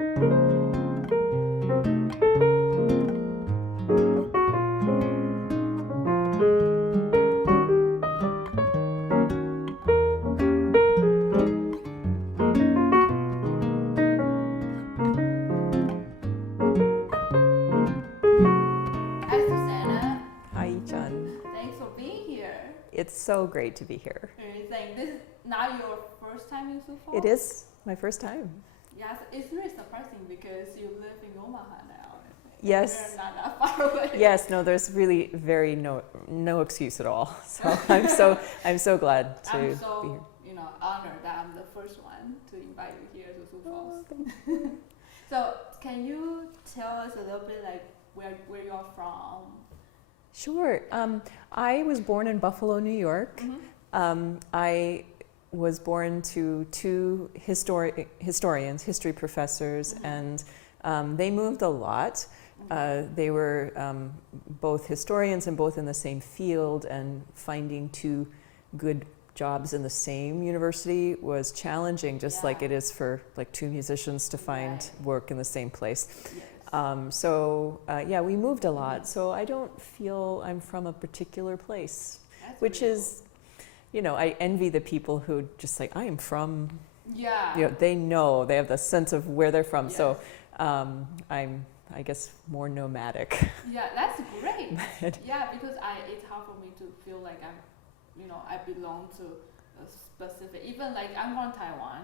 Hi, Susanna. Hi, Yi-Chun. Thanks for being here. It's so great to be here. This is now your first time in Sioux Falls? It is my first time. Yes, it's really surprising because you live in Omaha now. Yes. We're not that far away. Yes, no, there's really no excuse at all. So I'm so glad to I'm be so here. honored that I'm the first one to invite you here to Sioux Falls. Oh, So can you tell us a little bit like where you're from? sure. I was born in Buffalo, New York. Mm-hmm. I was born to two historians, history professors, Mm-hmm. and they moved a lot. They were both historians and both in the same field, and finding two good jobs in the same university was challenging, just like Yeah. it is for like two musicians to find Right. work in the same place. Yes. Yeah, we moved a lot, so I don't feel I'm from a particular place, That's which really is, I envy the people who just like, I am from, cool. Yeah. they have the sense of where they're from. Yes. So I'm, I guess, more nomadic. Yeah, that's great. Yeah, because it's hard for me to feel like I belong to a specific. Even like I'm from Taiwan,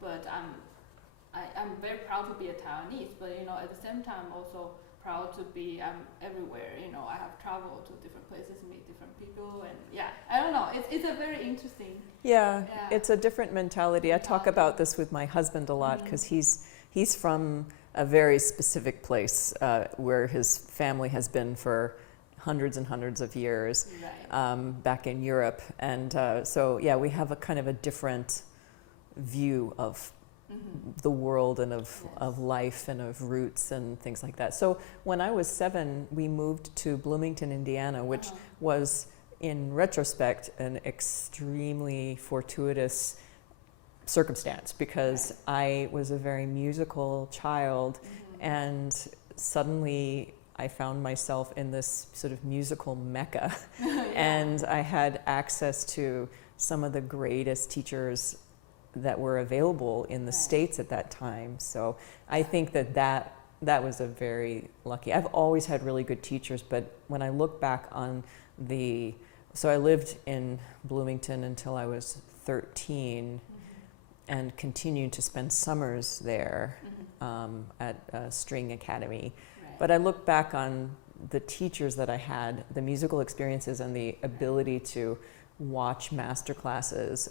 but I'm very proud to be a Taiwanese. But at the same time, also proud to be everywhere. I have traveled to different places, meet different people, and yeah, I don't know. It's a very interesting. Yeah, Yeah. it's a different mentality. I talk about this with my husband a lot because he's from a very specific place where his family has been for hundreds and hundreds of years, Right. back in Europe, and so yeah, we have a kind of a different view of the world and of life and of roots and things like that. So when I was 7, we moved to Bloomington, Indiana, which was, in retrospect, an extremely fortuitous circumstance because I was a very musical child, and suddenly I found myself in this sort of musical mecca. And I had access to some of the greatest teachers that were available in the States at that time. So I think that was a very lucky. I've always had really good teachers, but when I look back on so I lived in Bloomington until I was 13 and continued to spend summers there at String Academy. Right. But I look back on the teachers that I had, the musical experiences, and the ability to watch master classes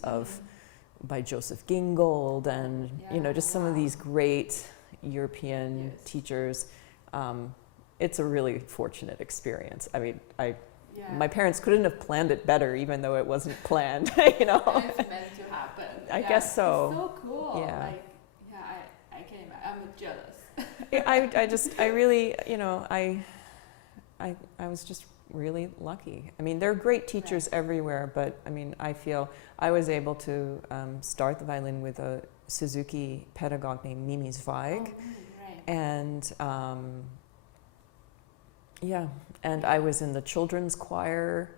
by Joseph Gingold and just some of these great European teachers. It's a really fortunate experience. I mean, my parents couldn't have planned it better, even though it wasn't planned. It's meant to happen. I guess so. It's so cool. Yeah. I can't imagine. I'm jealous. I really, I was just really lucky. I mean, there are great teachers everywhere, but I mean, I feel I was able to start the violin with a Suzuki pedagogue named Mimi Zweig, and and I was in the children's choir.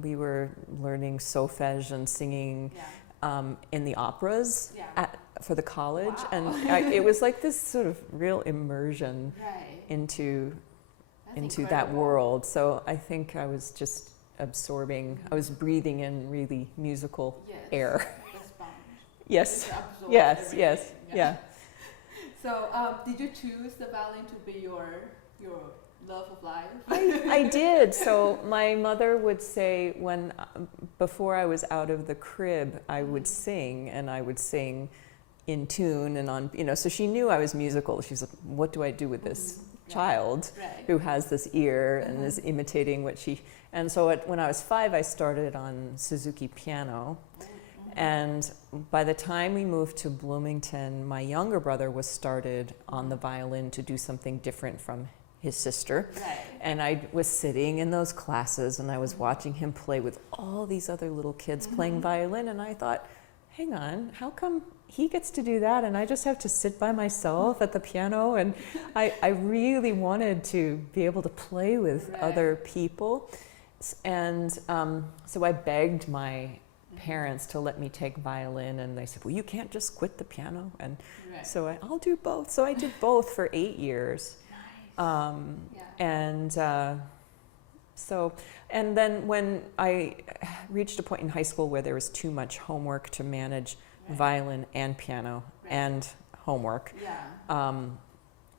We were learning solfege and singing in the operas for the college, and it was like this sort of real immersion into that world. So I think I was just absorbing. I was breathing in really musical air. The sponge. Yes. It absorbs Yes. everything. Yes. Yeah. So did you choose the violin to be your love of life? I did. So my mother would say before I was out of the crib, I would sing, and I would sing in tune and on, so she knew I was musical. She's like, what do I do with this child who has this ear and is imitating what and so when I was 5, I started on Suzuki piano. And by the time we moved to Bloomington, my younger brother was started on the violin to do something different from his sister. And I was sitting in those classes and I was watching him play with all these other little kids playing violin, and I thought, hang on, how come he gets to do that and I just have to sit by myself at the piano? And I really wanted to be able to play with other people. And so I begged my parents to let me take violin, and they said, well, you can't just quit the piano. And so I'll do both. So I did both for 8 years. Nice. And and then when I reached a point in high school where there was too much homework to manage violin and piano and homework,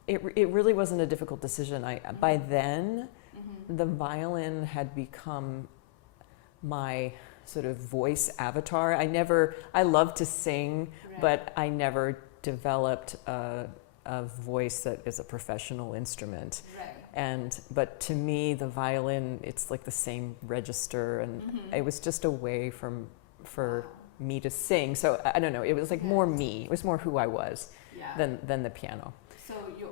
it really wasn't a difficult decision. By then, the violin had become my sort of voice avatar. I loved to sing, but I never developed a voice that is a professional instrument. But to me, the violin, it's like the same register, and it was just a way for me to sing. So I don't know, it was like more me. It was more who I was than the piano. So you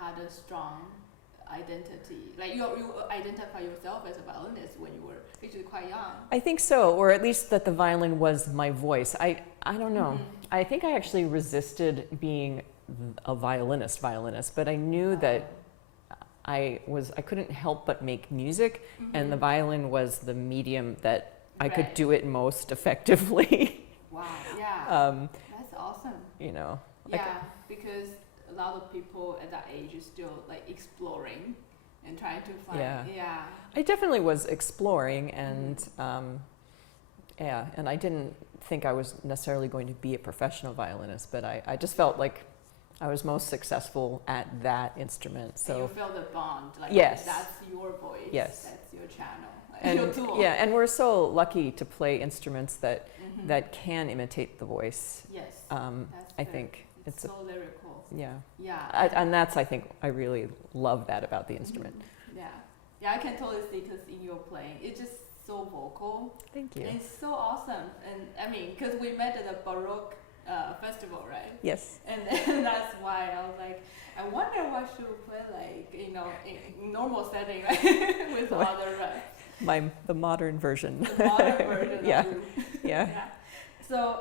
had a strong identity, like you identify yourself as a violinist when you were actually quite young. I think so, or at least that the violin was my voice. I don't know. I think I actually resisted being a violinist, but I knew that I couldn't help but make music, and the violin was the medium that I could do it most effectively. Wow, yeah. That's awesome. You know. Because a lot of people at that age are still like exploring and trying to find. I definitely was exploring, and and I didn't think I was necessarily going to be a professional violinist, but I just felt like I was most successful at that instrument. So and you felt the bond, like that's your voice. Yes. That's your channel. And your tool. and we're so lucky to play instruments that can imitate the voice. Yes. I think it's so lyrical. Yeah. And that's, I think, I really love that about the instrument. Yeah, I can totally see, because in your playing, it's just so vocal. Thank you. And it's so awesome. And I mean, because we met at the Baroque festival, right? Yes. And that's why I was like, I wonder what she would play like, in normal setting, right? With other the modern version. The modern version. Yeah. So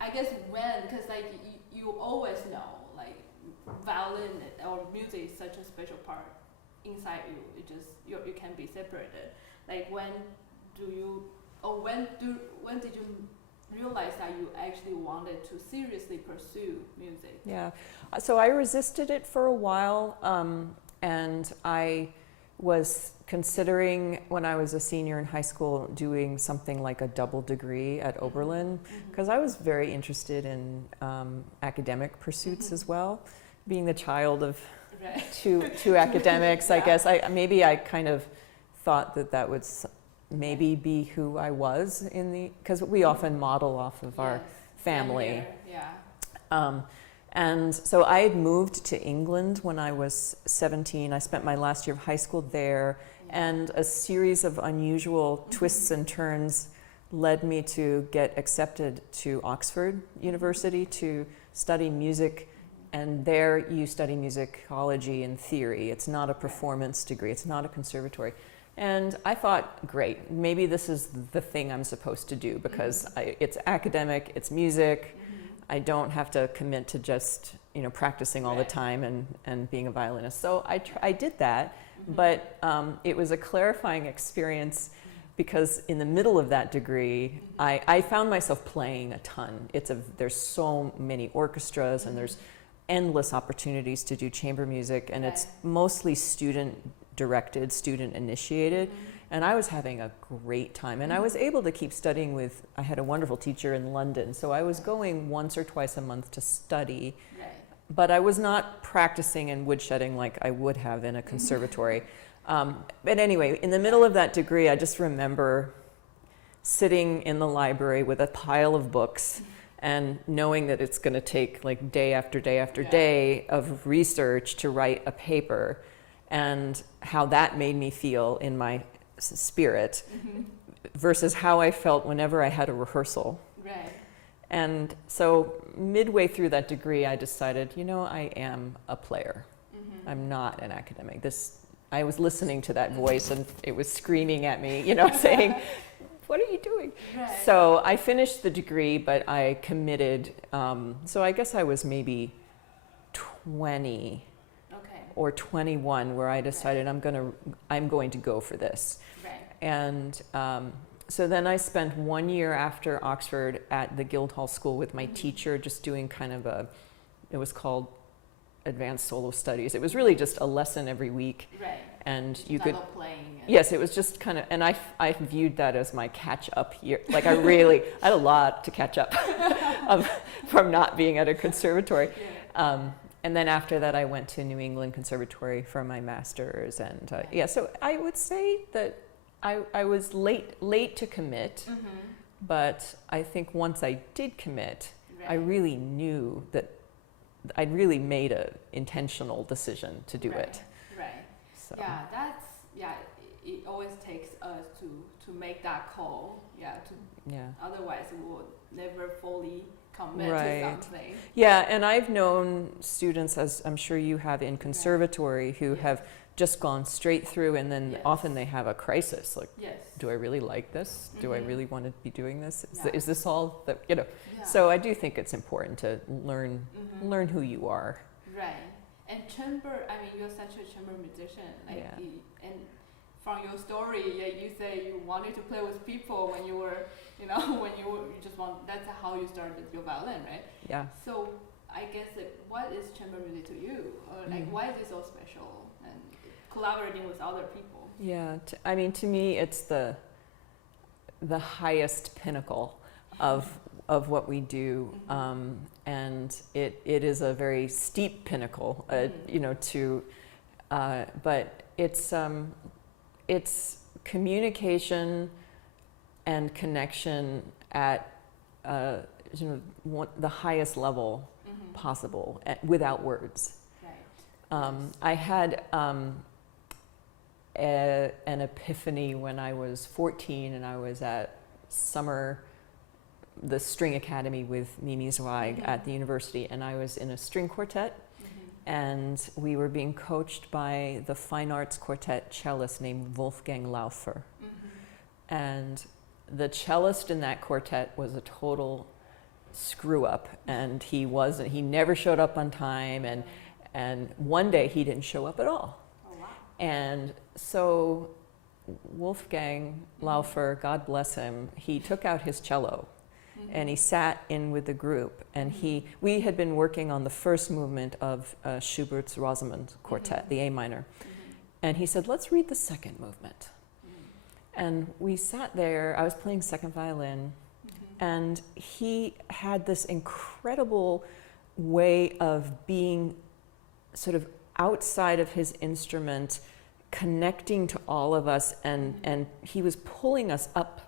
I guess because like you always know, like violin or music is such a special part inside you. It just you can be separated. Like when did you realize that you actually wanted to seriously pursue music? Yeah, so I resisted it for a while, and I was considering, when I was a senior in high school, doing something like a double degree at Oberlin, because I was very interested in academic pursuits as well. Being the child of two academics, I guess I kind of thought that would maybe be who I was because we often model off of our family. And so I had moved to England when I was 17. I spent my last year of high school there, and a series of unusual twists and turns led me to get accepted to Oxford University to study music. And there you study musicology and theory. It's not a performance degree. It's not a conservatory. And I thought, great, maybe this is the thing I'm supposed to do, because it's academic, it's music. I don't have to commit to just practicing all the time and being a violinist. So I did that, but it was a clarifying experience, because in the middle of that degree, I found myself playing a ton. There's so many orchestras, and there's endless opportunities to do chamber music, and it's mostly student-directed, student-initiated, and I was having a great time. And I was able to keep studying I had a wonderful teacher in London, so I was going once or twice a month to study, but I was not practicing and woodshedding like I would have in a conservatory. But anyway, in the middle of that degree, I just remember sitting in the library with a pile of books and knowing that it's going to take like day after day after day of research to write a paper, and how that made me feel in my spirit versus how I felt whenever I had a rehearsal. And so midway through that degree, I decided, I am a player. I'm not an academic. I was listening to that voice, and it was screaming at me, saying, what are you doing? Right. So I finished the degree, but I committed. So I guess I was maybe 20 or 21 where I decided I'm going to go for this. Right. And so then I spent 1 year after Oxford at the Guildhall School with my teacher, just doing kind of it was called Advanced Solo Studies. It was really just a lesson every week. Right. And just you could, playing. yes, it was just kind of, and I viewed that as my catch up year. Like I had a lot to catch up from not being at a conservatory. Yeah. And then after that, I went to New England Conservatory for my master's. And so I would say that I was late to commit, but I think once I did commit, I really knew that I'd really made an intentional decision to do it. Right. So. Yeah, it always takes us to make that call. Otherwise we will never fully commit to something. Yeah, and I've known students, as I'm sure you have in conservatory, who have just gone straight through, and then often they have a crisis. Like, do I really like this? Do I really want to be doing this? Is this all that, you know? Yeah. So I do think it's important to learn who you are. Right. And chamber, I mean, you're such a chamber musician. And from your story, you say you wanted to play with people when you were, you just want, that's how you started your violin, right? Yeah. So I guess what is chamber music to you? Or why is it so special? And collaborating with other people. Yeah, I mean, to me, it's the highest pinnacle of what we do, and it is a very steep pinnacle, but it's communication and connection at the highest level possible, without words. Right. I had an epiphany when I was 14 and I was at the String Academy with Mimi Zweig at the university, and I was in a string quartet, and we were being coached by the fine arts quartet cellist named Wolfgang Laufer. And the cellist in that quartet was a total screw up, and he never showed up on time, and one day he didn't show up at all. Oh, wow. And so Wolfgang Laufer, God bless him, he took out his cello and he sat in with the group, and we had been working on the first movement of Schubert's Rosamunde Quartet, the A minor, and he said, let's read the second movement. And we sat there, I was playing second violin, and he had this incredible way of being sort of outside of his instrument, connecting to all of us, and he was pulling us up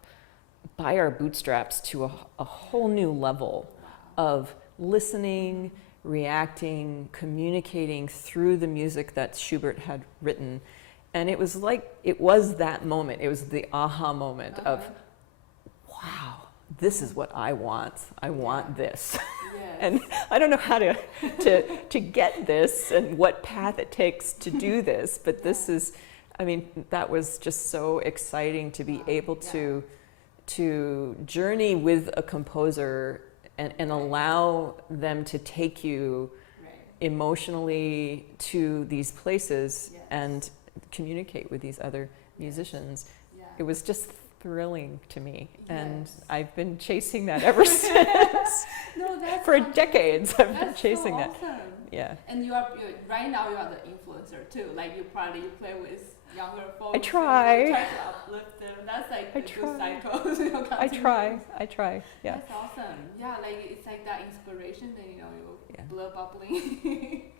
by our bootstraps to a whole new level of listening, reacting, communicating through the music that Schubert had written. And it was that moment. It was the aha moment of, wow, this is what I want. I want this. Yes. And I don't know how to get this and what path it takes to do this, but this is, I mean, that was just so exciting to be able to journey with a composer and allow them to take you emotionally to these places and communicate with these other musicians. Yeah. It was just thrilling to me, and I've been chasing that ever since. For decades I've been chasing that. Awesome. Yeah. And right now you are the influencer too. Like you play with younger folks. I try. You try to uplift them. That's like a good cycle. I try. Yeah. That's awesome. Yeah, like it's like that inspiration that your blood bubbling.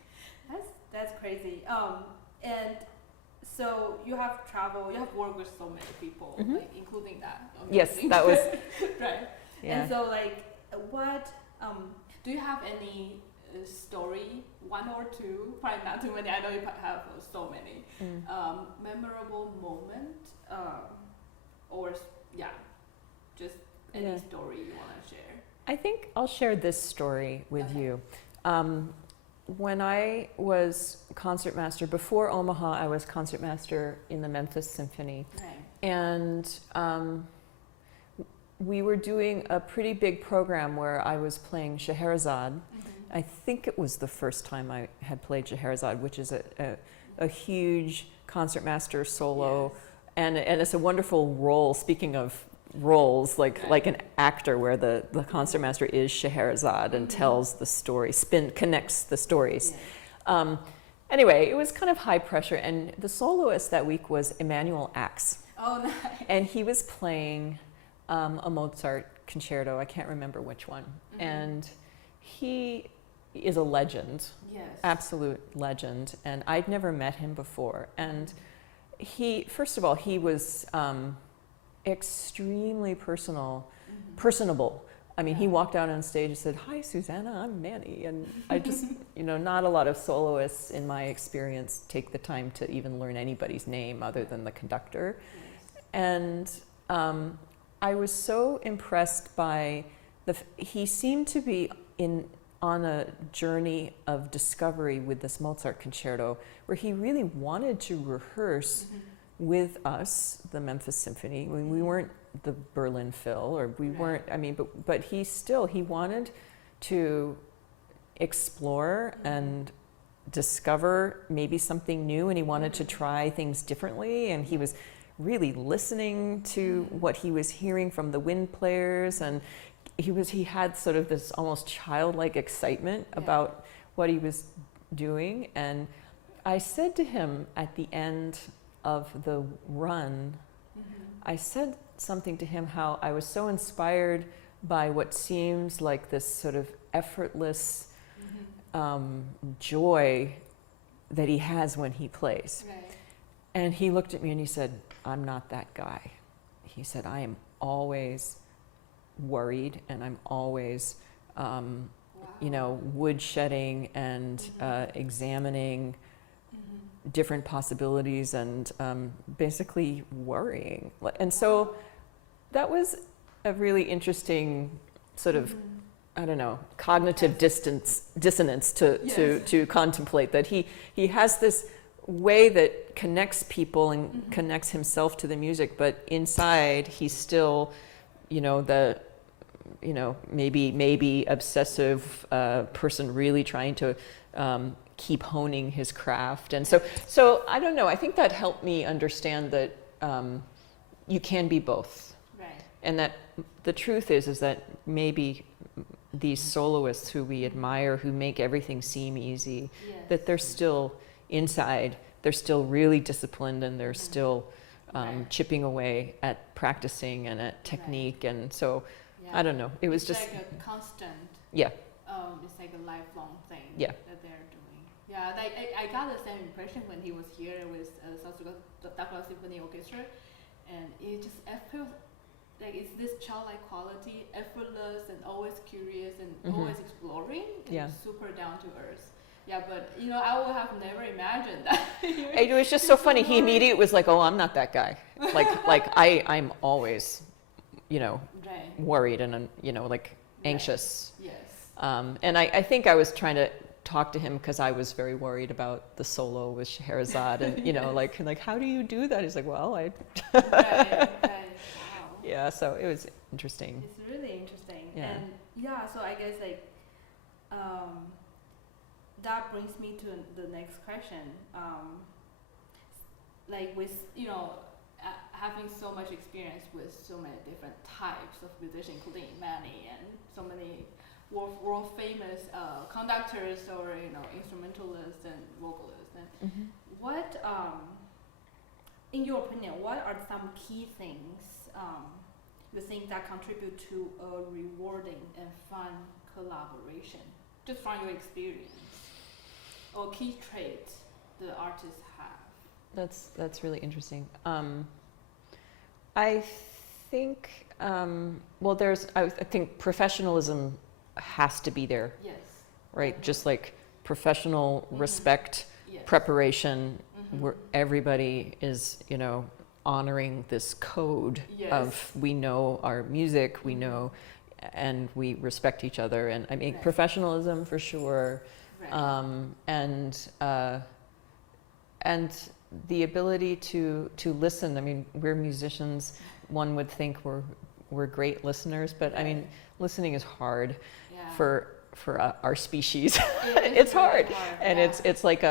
That's crazy. And so you have worked with so many people, like including that. Yes, that was right. Yeah. And so what do you have any story, one or two, probably not too many, I know you have so many, memorable moment, or just any story you want to share? I think I'll share this story with you. When I was concertmaster, before Omaha, I was concertmaster in the Memphis Symphony. Right. And we were doing a pretty big program where I was playing Scheherazade. I think it was the first time I had played Scheherazade, which is a huge concertmaster solo, and it's a wonderful role. Speaking of roles, like an actor, where the concertmaster is Scheherazade and tells the story, connects the stories. Anyway, it was kind of high pressure, and the soloist that week was Emmanuel Ax. Oh, nice. And he was playing a Mozart concerto. I can't remember which one. And he is a legend, absolute legend. And I'd never met him before. And first of all, he was extremely personable. I mean, he walked out on stage and said, "Hi, Susanna, I'm Manny." And I just, not a lot of soloists in my experience take the time to even learn anybody's name other than the conductor. And I was so impressed by he seemed to be on a journey of discovery with this Mozart concerto, where he really wanted to rehearse with us, the Memphis Symphony. I mean, we weren't the Berlin Phil, or we weren't, I mean, but he wanted to explore and discover maybe something new, and he wanted to try things differently, and he was really listening to what he was hearing from the wind players, and he had sort of this almost childlike excitement about what he was doing. And I said to him at the end of the run, I said something to him how I was so inspired by what seems like this sort of effortless joy that he has when he plays. And he looked at me and he said, "I'm not that guy." He said, "I am always worried, and I'm always, woodshedding and examining different possibilities, and basically worrying." And so that was a really interesting sort of, I don't know, cognitive dissonance to contemplate, that he has this way that connects people and connects himself to the music, but inside he's still, maybe obsessive person really trying to keep honing his craft. And so I don't know, I think that helped me understand that you can be both. And that the truth is that maybe these soloists who we admire, who make everything seem easy, that they're still inside, they're still really disciplined, and they're still chipping away at practicing and at technique. And so I don't know, it was it's just like a constant, it's like a lifelong thing that they're doing. I got the same impression when he was here with South Dakota Symphony Orchestra, and I feel like it's this childlike quality, effortless and always curious and always exploring, and super down to earth. But I would have never imagined that. It was just so funny. He immediately was like, "Oh, I'm not that guy." I'm always, worried and anxious. And I think I was trying to talk to him because I was very worried about the solo with Scheherazade, and like how do you do that? He's like, "Well, I." Wow. Yeah, so it was interesting. It's really interesting. And so I guess that brings me to the next question. With having so much experience with so many different types of musicians, including Manny, and so many world famous conductors or instrumentalists and vocalists. And what, in your opinion, what are some key things you think that contribute to a rewarding and fun collaboration, just from your experience, or key traits the artists have? That's really interesting. I think I think professionalism has to be there. Yes. Right, just like professional respect, preparation, where everybody is honoring this code of, we know our music, we know, and we respect each other, and I mean professionalism for sure, and the ability to listen. I mean, we're musicians. One would think we're we're great listeners, but I mean, listening is hard Yeah. for our species. It It's is really hard, and it's like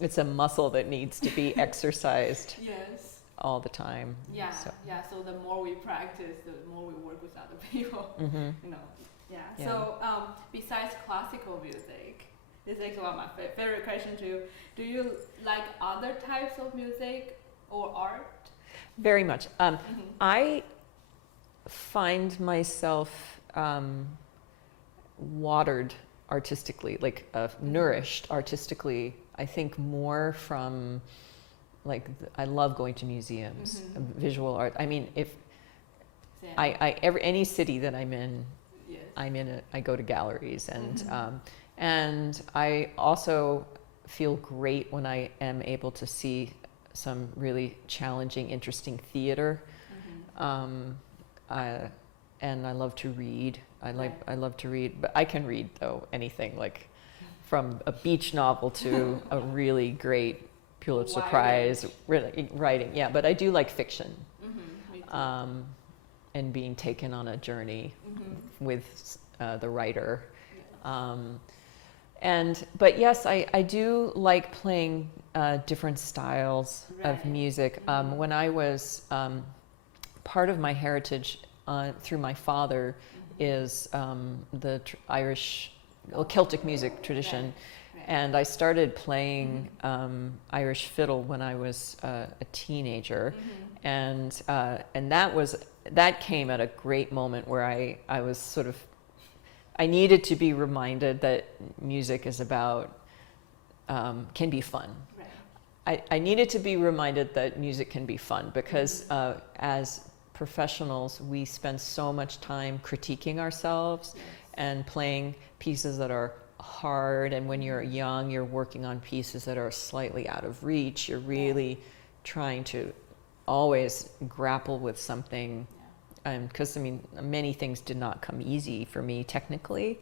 it's a muscle that needs to be exercised Yes. all the time. Yeah. So. Yeah. So the more we practice, the more we work with other people. Mhm. You know. Yeah. Yeah. So besides classical music, this is one of my favorite question to you. Do you like other types of music or art? Very much. I find myself watered artistically, like nourished artistically, I think more from, like, I love going to museums, visual art. I mean, if any city that I'm in, Yes. I go to galleries, and I also feel great when I am able to see some really challenging, interesting theater. And I love to read. I love to read, but I can read though anything, like from a beach novel to a really great Pulitzer Prize writing. Yeah, but I do like fiction, Me too. and being taken on a journey with the writer. But yes, I do like playing different styles of music. When I was part of my heritage through my father is the Irish, Celtic music tradition. And I started playing Irish fiddle when I was a teenager, and that came at a great moment where I was sort of, I needed to be reminded that music is about, can be fun. I needed to be reminded that music can be fun because as professionals, we spend so much time critiquing ourselves and playing pieces that are hard, and when you're young, you're working on pieces that are slightly out of reach. You're really trying to always grapple with something, because I mean, many things did not come easy for me technically,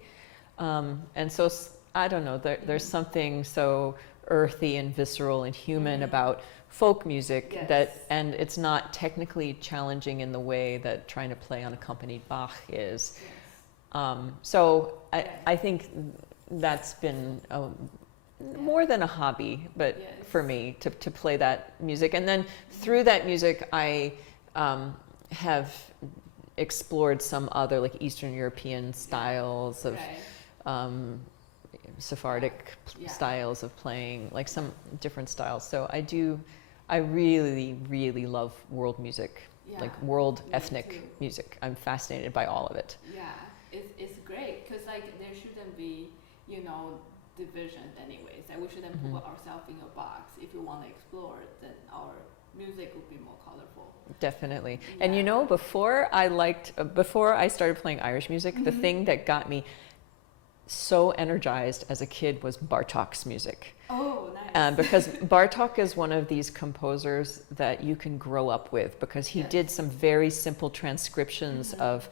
and so I don't know, there's something so earthy and visceral and human about folk music and it's not technically challenging in the way that trying to play unaccompanied Bach is. So I think that's been more than a hobby, but for me to play that music. And then through that music, I have explored some other like Eastern European styles of Sephardic styles of playing, like some different styles. So I really, really love world music, like world ethnic music. I'm fascinated by all of it. Yeah, it's great because like there shouldn't be, divisions anyways. Like we shouldn't put ourselves in a box. If you want to explore, then our music would be more colorful. Definitely. And before I started playing Irish music, the thing that got me so energized as a kid was Bartók's music. Oh, nice. Because Bartók is one of these composers that you can grow up with, because he did some very simple transcriptions of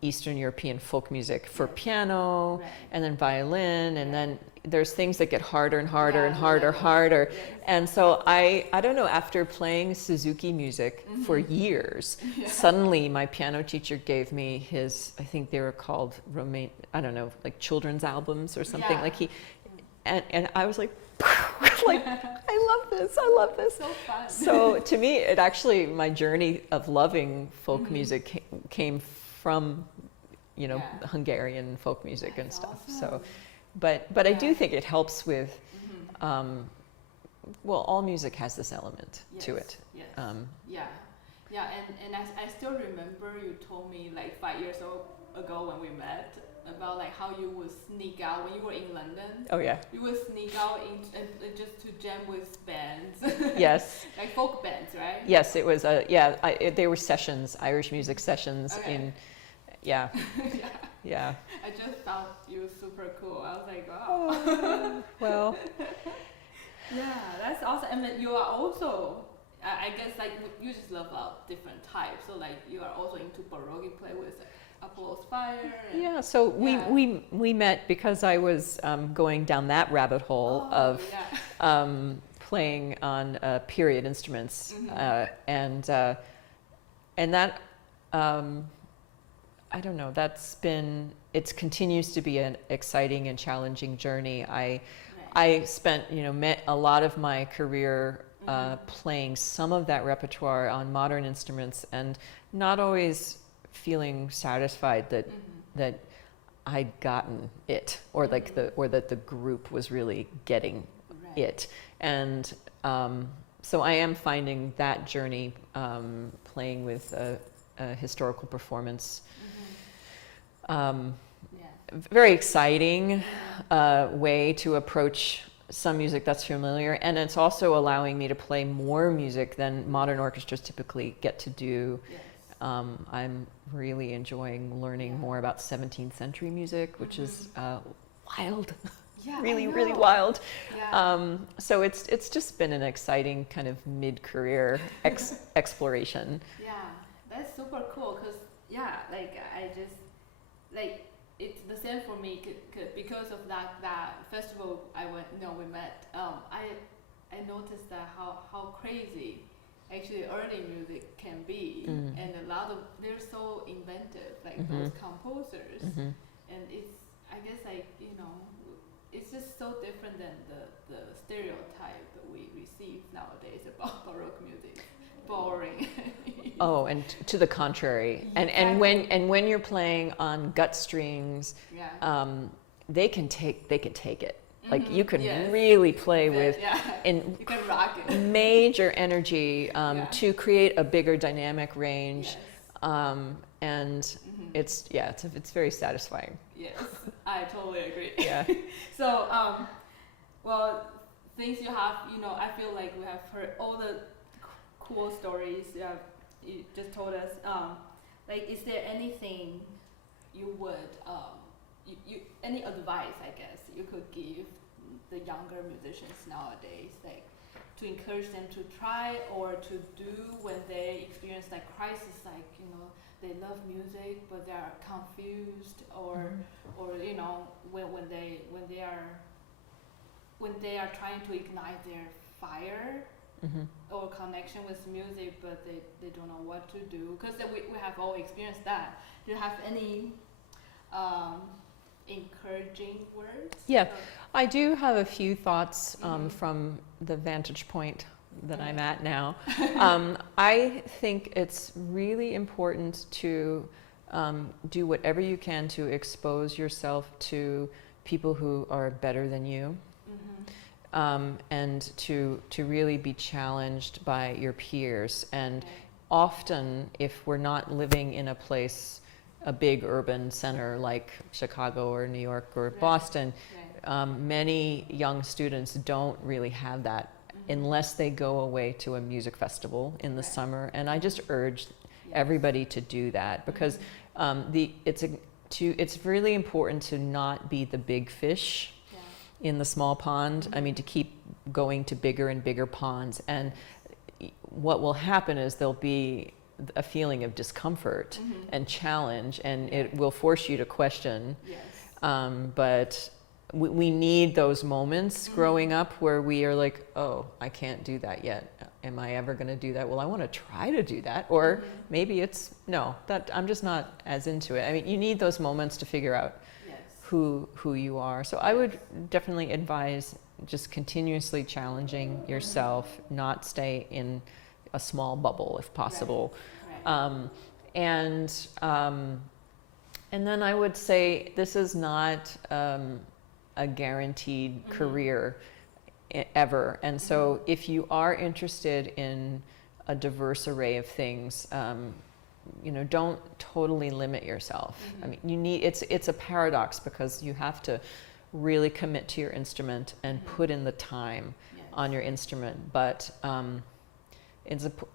Eastern European folk music for piano and then violin, and then there's things that get harder and harder and harder. And so I don't know, after playing Suzuki music for years, suddenly my piano teacher gave me his, I think they were called like children's albums or something. Like and I was like, like, I love this. So fun. So to me, it actually, my journey of loving folk music came from, Hungarian folk music and stuff. Awesome. So, but I do think it helps with, all music has this element to it. Yes. And I still remember you told me like 5 years ago when we met about like how you would sneak out when you were in London. Oh yeah. You would sneak out and just to jam with bands. Yes. Like folk bands, right? Yes, it was. They were sessions, Irish music sessions in. Yeah. Yeah. I just found you super cool. I was like, wow. Oh, well. Yeah, that's awesome. And then you are also, I guess, like you just love different types. So like you are also into Baroque, you play with Apollo's Fire. Yeah. So we met because I was going down that rabbit hole of playing on period instruments, and that I don't know, it continues to be an exciting and challenging journey. I spent, met a lot of my career playing some of that repertoire on modern instruments and not always feeling satisfied that I'd gotten it, or or that the group was really getting it. And so I am finding that journey playing with a historical performance very exciting way to approach some music that's familiar, and it's also allowing me to play more music than modern orchestras typically get to do. Yes. I'm really enjoying learning more about 17th century music, which is wild. Yeah, really wild. Yeah. So it's just been an exciting kind of mid-career exploration. Yeah, that's super cool because it's the same for me because of that festival we met. I noticed that how crazy actually early music can be, and they're so inventive, those composers, and it's just so different than the stereotype that we receive nowadays about Baroque music. Boring. Oh, and to the contrary. And when you're playing on gut strings, they can take it. Like you can really play with you can rock it. Major energy to create a bigger dynamic range. And it's very satisfying. Yes, I totally agree. Yeah. So things you have, I feel like we have heard all the cool stories you just told us. Is there anything you would any advice, I guess, you could give the younger musicians nowadays, to encourage them to try or to do when they experience crisis, they love music but they are confused, or when they are trying to ignite their fire or connection with music, but they don't know what to do, because we have all experienced that. Do you have any encouraging words? Yeah, I do have a few thoughts from the vantage point that I'm at now. I think it's really important to do whatever you can to expose yourself to people who are better than you. And to really be challenged by your peers. And often, if we're not living in a big urban center like Chicago or New York or Boston, many young students don't really have that unless they go away to a music festival in the summer. And I just urge everybody to do that, because it's really important to not be the big fish in the small pond. I mean, to keep going to bigger and bigger ponds. And what will happen is there'll be a feeling of discomfort and challenge, and it will force you to question. But we need those moments growing up where we are like, oh, I can't do that yet. Am I ever going to do that? Well, I want to try to do that. Or maybe it's, no, that I'm just not as into it. I mean, you need those moments to figure out who you are. So I would definitely advise just continuously challenging yourself, not stay in a small bubble if possible. And then I would say this is not a guaranteed career ever. And so if you are interested in a diverse array of things, don't totally limit yourself. I mean, it's a paradox, because you have to really commit to your instrument and put in the time on your instrument. But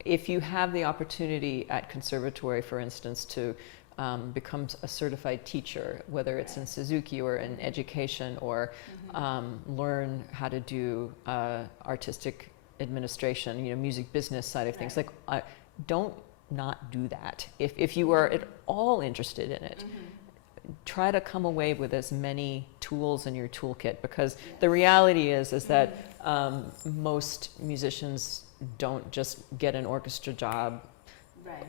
if you have the opportunity at conservatory, for instance, to become a certified teacher, whether it's in Suzuki or in education, or learn how to do artistic administration, music business side of things, don't not do that. If you are at all interested in it, try to come away with as many tools in your toolkit, because the reality is that most musicians don't just get an orchestra job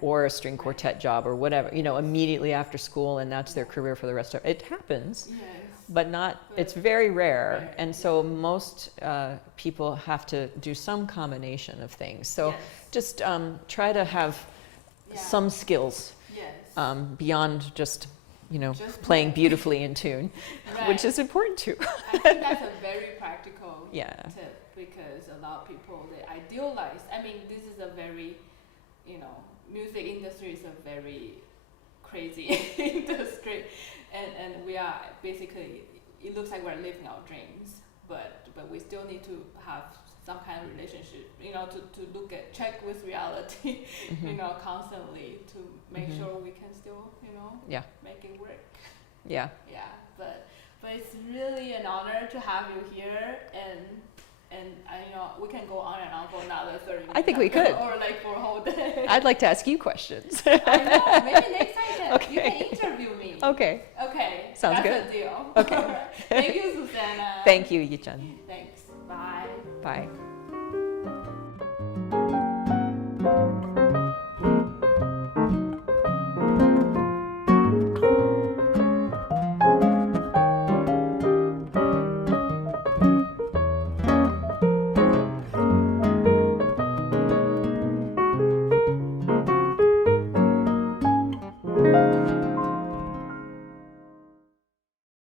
or a string quartet job or whatever, you know, immediately after school, and that's their career for the rest of it. It happens, but it's very rare. And so most people have to do some combination of things. So just try to have some skills beyond just, you know, playing beautifully in tune, which is important too. I think that's a very practical tip, because a lot of people, they idealize. I mean, this is a very, you know, music industry is a very crazy industry, and we are basically, it looks like we're living our dreams, but we still need to have some kind of relationship, you know, to check with reality, you know, constantly, to make sure we can still, you know, make it work. Yeah, but it's really an honor to have you here, and you know, we can go on and on for another 30 minutes. I think we could. Or like for a whole day. I'd like to ask you questions. I know, maybe next time you can interview me. Okay. Sounds good. That's a deal. Okay. Thank you, Susanna. Thank you, Yi-Chun. Thanks. Bye. Bye.